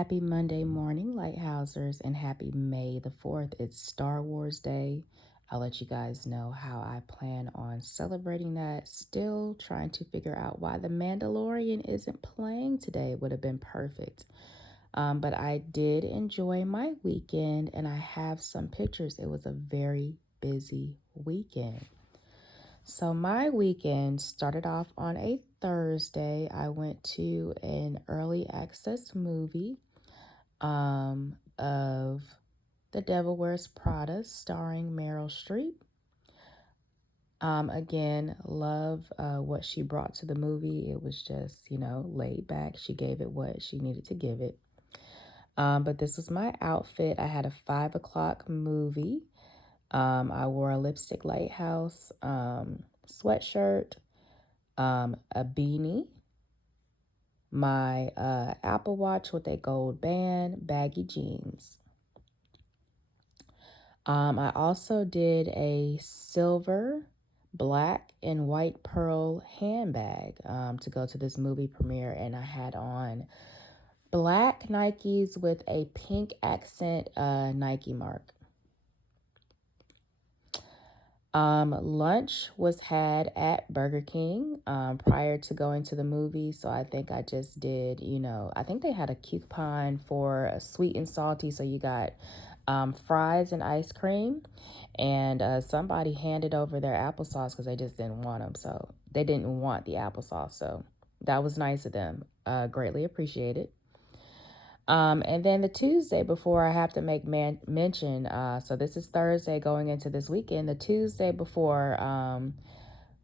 Happy Monday morning, Lighthousers, and happy May the 4th. It's Star Wars Day. I'll let you guys know how I plan on celebrating that. Still trying to figure out why The Mandalorian isn't playing today. Would have been perfect. But I did enjoy my weekend and I have some pictures. It was a very busy weekend. So my weekend started off on a Thursday. I went to an early access movie of The Devil Wears Prada starring Meryl Streep. Again, love what she brought to the movie. It was just, laid back. She gave it what she needed to give it. But this was my outfit. I had a 5 o'clock movie. I wore a lipstick lighthouse sweatshirt, a beanie, my Apple Watch with a gold band, baggy jeans. I also did a silver, black, and white pearl handbag to go to this movie premiere, and I had on black Nikes with a pink accent Nike mark. Lunch was had at Burger King prior to going to the movie. So I think I just did, I think they had a coupon for a sweet and salty. So you got fries and ice cream. And somebody handed over their applesauce because they just didn't want them. So they didn't want the applesauce. So that was nice of them. Greatly appreciated. And then the Tuesday before I have to make mention, so this is Thursday going into this weekend, the Tuesday before,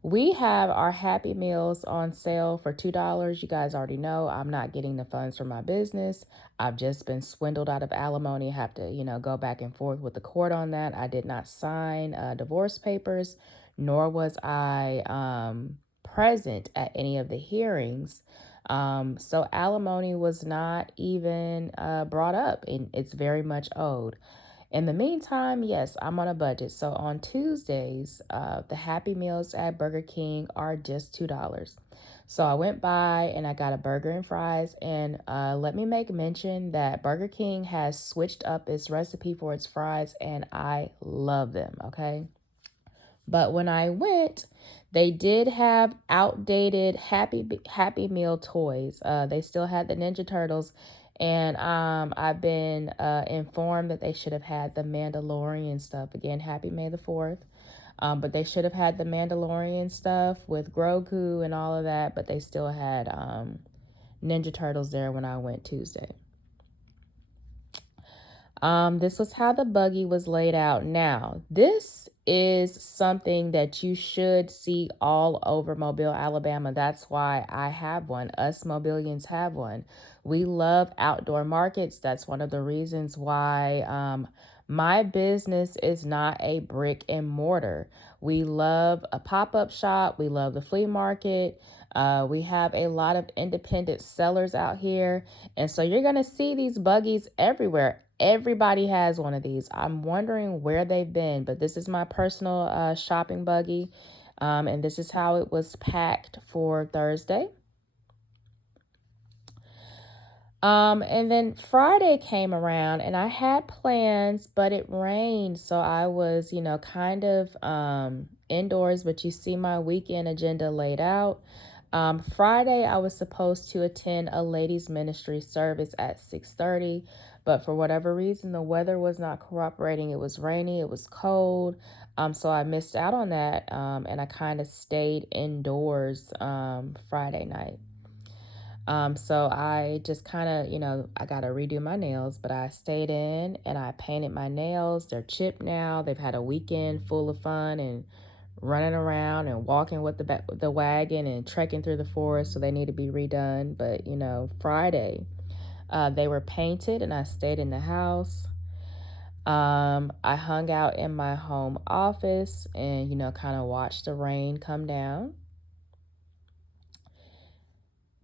we have our Happy Meals on sale for $2. You guys already know I'm not getting the funds from my business. I've just been swindled out of alimony. Have to, go back and forth with the court on that. I did not sign divorce papers, nor was I present at any of the hearings. So alimony was not even brought up, and it's very much owed. In the meantime, yes, I'm on a budget. So on Tuesdays, the Happy Meals at Burger King are just $2. So I went by and I got a burger and fries. And let me make mention that Burger King has switched up its recipe for its fries, and I love them, okay? But when I went, they did have outdated Happy Meal toys. They still had the Ninja Turtles, and I've been informed that they should have had the Mandalorian stuff. Again, happy May the 4th. But they should have had the Mandalorian stuff with Grogu and all of that, but they still had Ninja Turtles there when I went Tuesday. This was how the buggy was laid out. Now, this is something that you should see all over Mobile, Alabama. That's why I have one. Us Mobilians have one. We love outdoor markets. That's one of the reasons why my business is not a brick and mortar. We love a pop-up shop. We love the flea market. We have a lot of independent sellers out here. And so you're going to see these buggies everywhere. Everybody has one of these. I'm wondering where they've been, but this is my personal shopping buggy. And this is how it was packed for Thursday. And then Friday came around and I had plans, but it rained. So I was, kind of indoors, but you see my weekend agenda laid out. Friday, I was supposed to attend a ladies ministry service at 6:30, but for whatever reason, the weather was not cooperating. It was rainy, it was cold. So I missed out on that. And I kind of stayed indoors Friday night. So I just kind of, I got to redo my nails, but I stayed in and I painted my nails. They're chipped now. They've had a weekend full of fun and running around and walking with the wagon and trekking through the forest. So they need to be redone. But, Friday, they were painted and I stayed in the house. I hung out in my home office and, kind of watched the rain come down.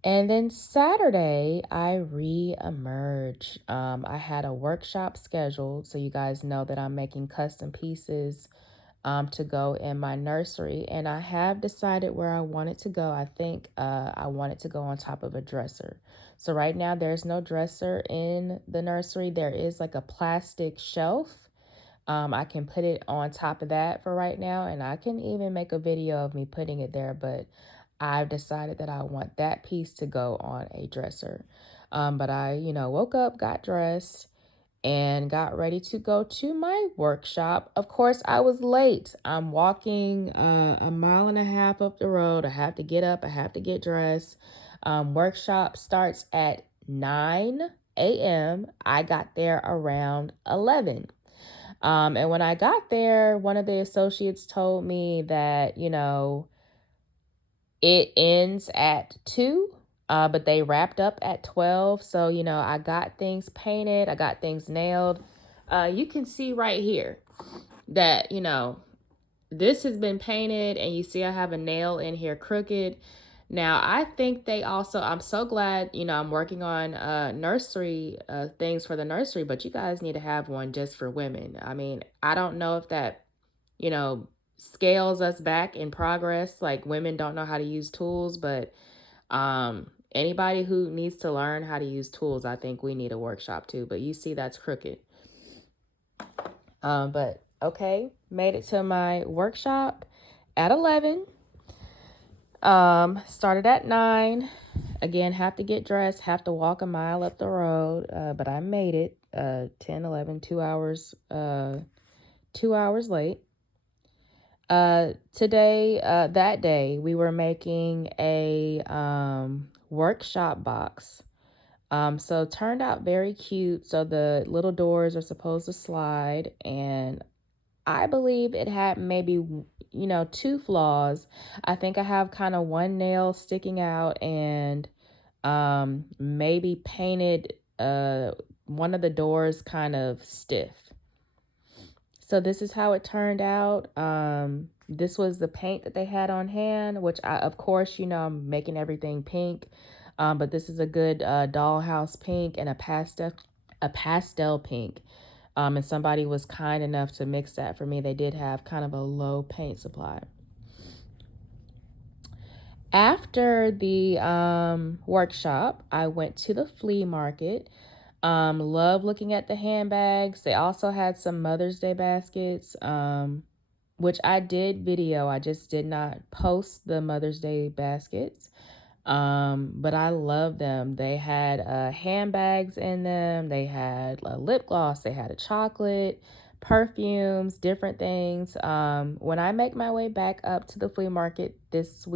And then Saturday, I re-emerge. I had a workshop scheduled, so you guys know that I'm making custom pieces to go in my nursery. And I have decided where I want it to go. I think I want it to go on top of a dresser. So right now there's no dresser in the nursery. There is like a plastic shelf. I can put it on top of that for right now, and I can even make a video of me putting it there, but I've decided that I want that piece to go on a dresser. But I, woke up, got dressed, and got ready to go to my workshop. Of course, I was late. I'm walking a mile and a half up the road. I have to get up, I have to get dressed. Workshop starts at 9 a.m. I got there around 11. And when I got there, one of the associates told me that, it ends at 2, but they wrapped up at 12. So, I got things painted, I got things nailed. You can see right here that, this has been painted, and you see I have a nail in here crooked. Now, I think I'm so glad, I'm working on nursery things for the nursery, but you guys need to have one just for women. I mean, I don't know if that, you know, scales us back in progress. Like, women don't know how to use tools, but anybody who needs to learn how to use tools, I think we need a workshop too. But you see that's crooked. But okay, made it to my workshop at 11. Started at 9. Again, have to get dressed, have to walk a mile up the road. But I made it 10, 11, 2 hours, 2 hours late. That day, we were making a workshop box. So it turned out very cute. So the little doors are supposed to slide, and I believe it had maybe, two flaws. I think I have kind of one nail sticking out, and maybe painted one of the doors kind of stiff. So this is how it turned out. This was the paint that they had on hand, which of course, I'm making everything pink. But this is a good dollhouse pink and a pastel pink. And somebody was kind enough to mix that for me. They did have kind of a low paint supply. After the workshop, I went to the flea market. Love looking at the handbags. They also had some Mother's Day baskets, which I did video. I just did not post the Mother's Day baskets. But I love them. They had handbags in them. They had a lip gloss. They had a chocolate, perfumes, different things. When I make my way back up to the flea market this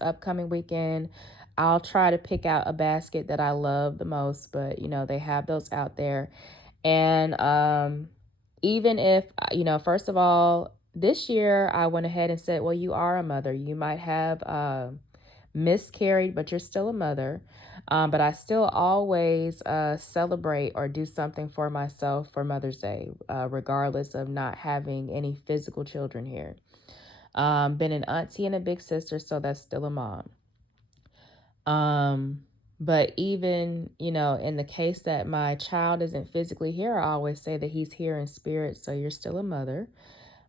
upcoming weekend, I'll try to pick out a basket that I love the most. But they have those out there. And even if, first of all, this year I went ahead and said, well, you are a mother. You might have miscarried, but you're still a mother. But I still always celebrate or do something for myself for Mother's Day, regardless of not having any physical children here. Been an auntie and a big sister, so that's still a mom. But even, in the case that my child isn't physically here, I always say that he's here in spirit, so you're still a mother.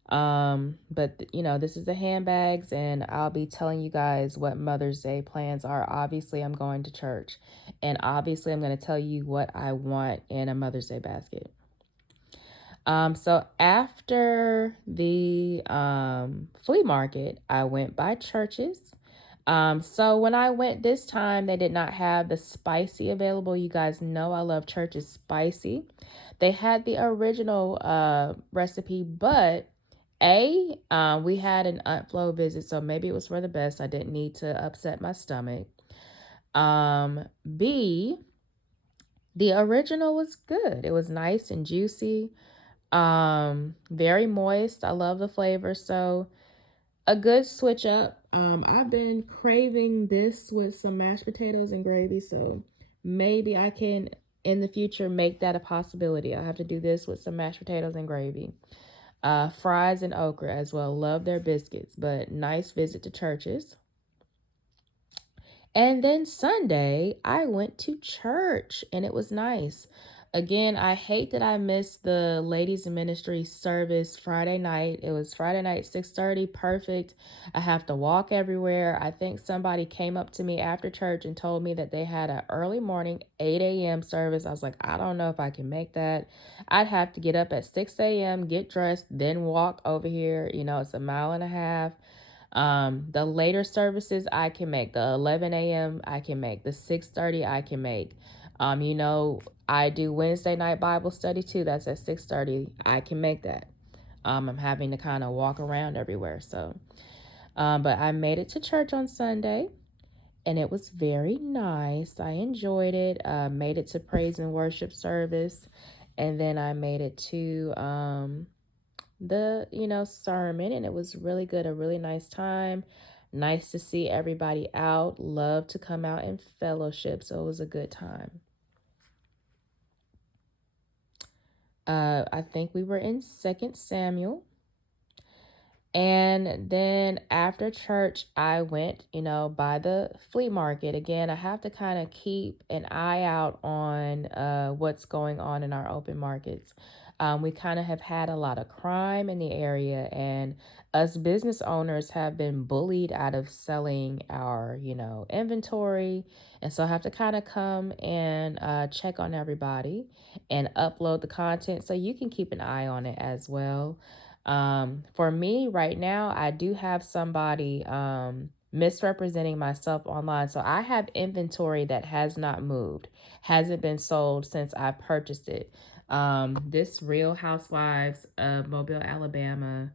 But this is the handbags, and I'll be telling you guys what Mother's Day plans are. Obviously, I'm going to church, and obviously I'm going to tell you what I want in a Mother's Day basket. So after the flea market, I went by Church's. So when I went this time, they did not have the spicy available. You guys know I love Church's spicy. They had the original recipe, but we had an Aunt Flo visit, so maybe it was for the best. I didn't need to upset my stomach. B, the original was good. It was nice and juicy. Very moist. I love the flavor. So a good switch up. I've been craving this with some mashed potatoes and gravy, so maybe I can in the future make that a possibility. I'll have to do this with some mashed potatoes and gravy. Fries and okra as well. Love their biscuits, but nice visit to Church's. And then Sunday, I went to church, and it was nice. Again, I hate that I missed the ladies ministry service Friday night. It was Friday night, 6:30, perfect. I have to walk everywhere. I think somebody came up to me after church and told me that they had an early morning 8 a.m. service. I was like, I don't know if I can make that. I'd have to get up at 6 a.m., get dressed, then walk over here. It's a mile and a half. The later services I can make. The 11 a.m. I can make. The 6:30 I can make. I do Wednesday night Bible study too. That's at 6:30. I can make that. I'm having to kind of walk around everywhere. So, but I made it to church on Sunday and it was very nice. I enjoyed it. Made it to praise and worship service. And then I made it to the sermon, and it was really good, a really nice time. Nice to see everybody out. Love to come out and fellowship, so it was a good time. I think we were in Second Samuel. And then after church, I went, by the flea market. Again, I have to kind of keep an eye out on what's going on in our open markets. We kind of have had a lot of crime in the area, and us business owners have been bullied out of selling our, inventory. And so I have to kind of come and check on everybody and upload the content so you can keep an eye on it as well. For me right now, I do have somebody misrepresenting myself online. So I have inventory that has not moved, hasn't been sold since I purchased it. This Real Housewives of Mobile, Alabama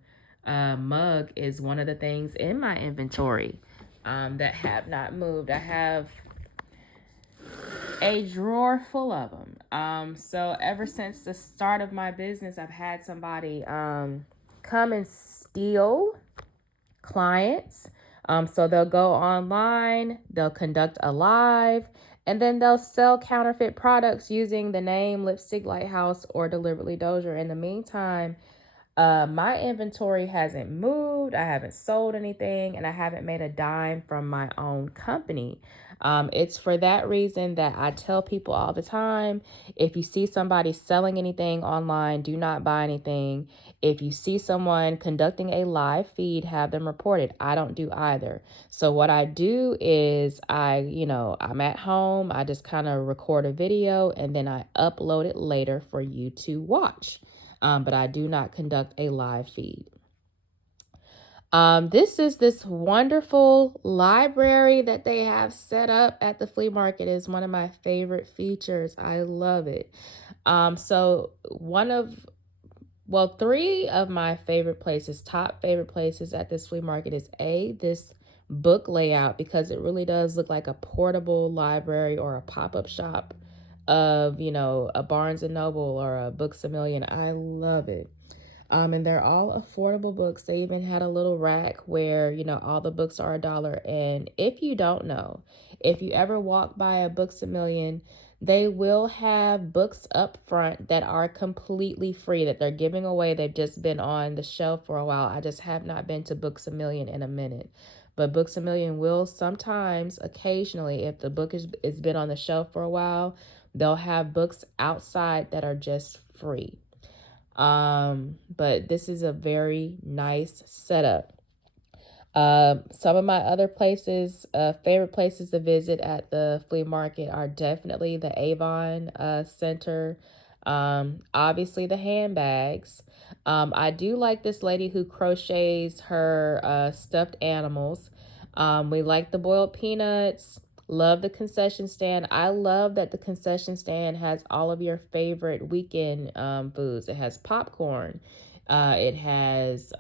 mug is one of the things in my inventory that have not moved. I have a drawer full of them. So ever since the start of my business, I've had somebody come and steal clients. So they'll go online, they'll conduct a live, and then they'll sell counterfeit products using the name Lipstick Lighthouse or deliberately Dozier. In the meantime, my inventory hasn't moved. I haven't sold anything, and I haven't made a dime from my own company. It's for that reason that I tell people all the time, if you see somebody selling anything online, do not buy anything. If you see someone conducting a live feed, have them report it. I don't do either. So what I do is I'm at home. I just kind of record a video and then I upload it later for you to watch. But I do not conduct a live feed. This is this wonderful library that they have set up at the flea market. Is one of my favorite features. I love it. So three of my favorite places, top favorite places at this flea market is this book layout, because it really does look like a portable library or a pop-up shop of, a Barnes and Noble or a Books A Million. I love it. And they're all affordable books. They even had a little rack where, all the books are $1. And if you don't know, if you ever walk by a Books A Million, they will have books up front that are completely free that they're giving away. They've just been on the shelf for a while. I just have not been to Books A Million in a minute. But Books A Million will sometimes, occasionally, if the book is been on the shelf for a while, they'll have books outside that are just free. But this is a very nice setup. Some of my other places, favorite places to visit at the flea market are definitely the Avon Center. Obviously the handbags. I do like this lady who crochets her stuffed animals. We like the boiled peanuts. Love the concession stand. I love that the concession stand has all of your favorite weekend foods. It has popcorn. It has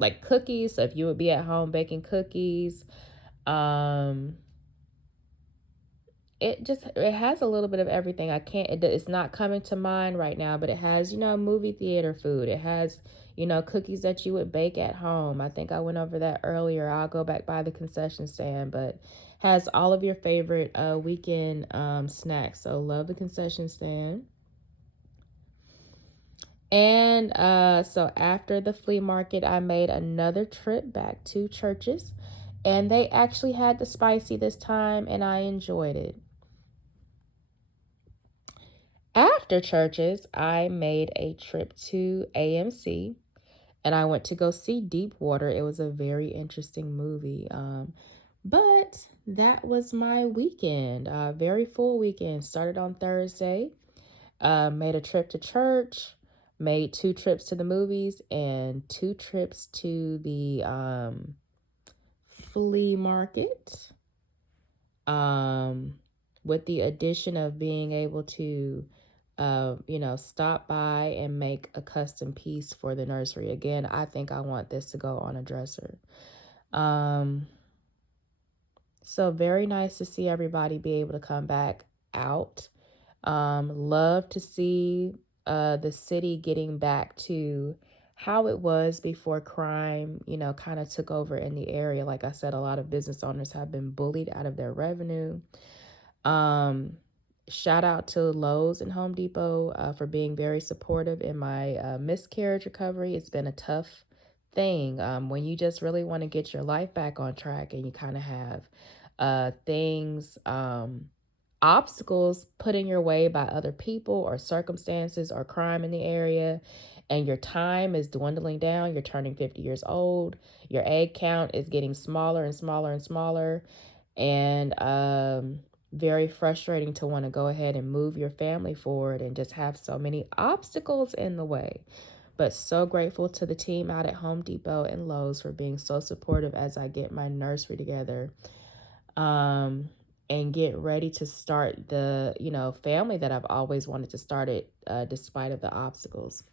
like cookies. So if you would be at home baking cookies, it has a little bit of everything. It's not coming to mind right now, but it has, movie theater food. It has, cookies that you would bake at home. I think I went over that earlier. I'll go back by the concession stand, but has all of your favorite weekend snacks. So love the concession stand. And so after the flea market, I made another trip back to Churches, and they actually had the spicy this time, and I enjoyed it. After after churches, I made a trip to AMC and I went to go see Deepwater. It was a very interesting movie. But that was my weekend. Very full weekend. Started on Thursday. Made a trip to church. Made 2 trips to the movies and 2 trips to the flea market. Um, with the addition of being able to, stop by and make a custom piece for the nursery. Again, I think I want this to go on a dresser. Um, so very nice to see everybody be able to come back out. Love to see the city getting back to how it was before crime, kind of took over in the area. Like I said, a lot of business owners have been bullied out of their revenue. Um, Shout out to Lowe's and Home Depot for being very supportive in my miscarriage recovery. It's been a tough thing when you just really want to get your life back on track and you kind of have things, obstacles put in your way by other people or circumstances or crime in the area, and your time is dwindling down. You're turning 50 years old. Your egg count is getting smaller and smaller and smaller. And very frustrating to want to go ahead and move your family forward and just have so many obstacles in the way. But so grateful to the team out at Home Depot and Lowe's for being so supportive as I get my nursery together and get ready to start the, family that I've always wanted to start it despite of the obstacles.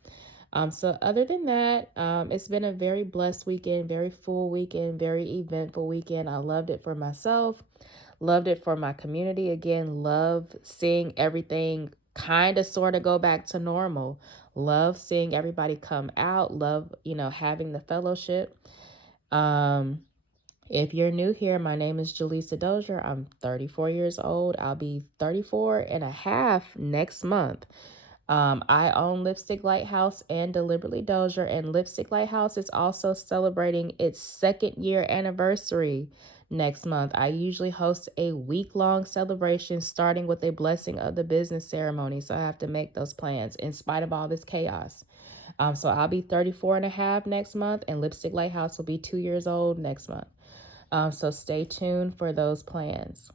So other than that, it's been a very blessed weekend, very full weekend, very eventful weekend. I loved it for myself, loved it for my community. Again, love seeing everything kind of sort of go back to normal. Love seeing everybody come out, love, having the fellowship. If you're new here, my name is Jaleesa Dozier. I'm 34 years old. I'll be 34 and a half next month. I own Lipstick Lighthouse and Deliberately Dozier, and Lipstick Lighthouse is also celebrating its 2nd-year anniversary next month. I usually host a week-long celebration starting with a blessing of the business ceremony, so I have to make those plans in spite of all this chaos. So I'll be 34 and a half next month, and Lipstick Lighthouse will be 2 years old next month. So stay tuned for those plans.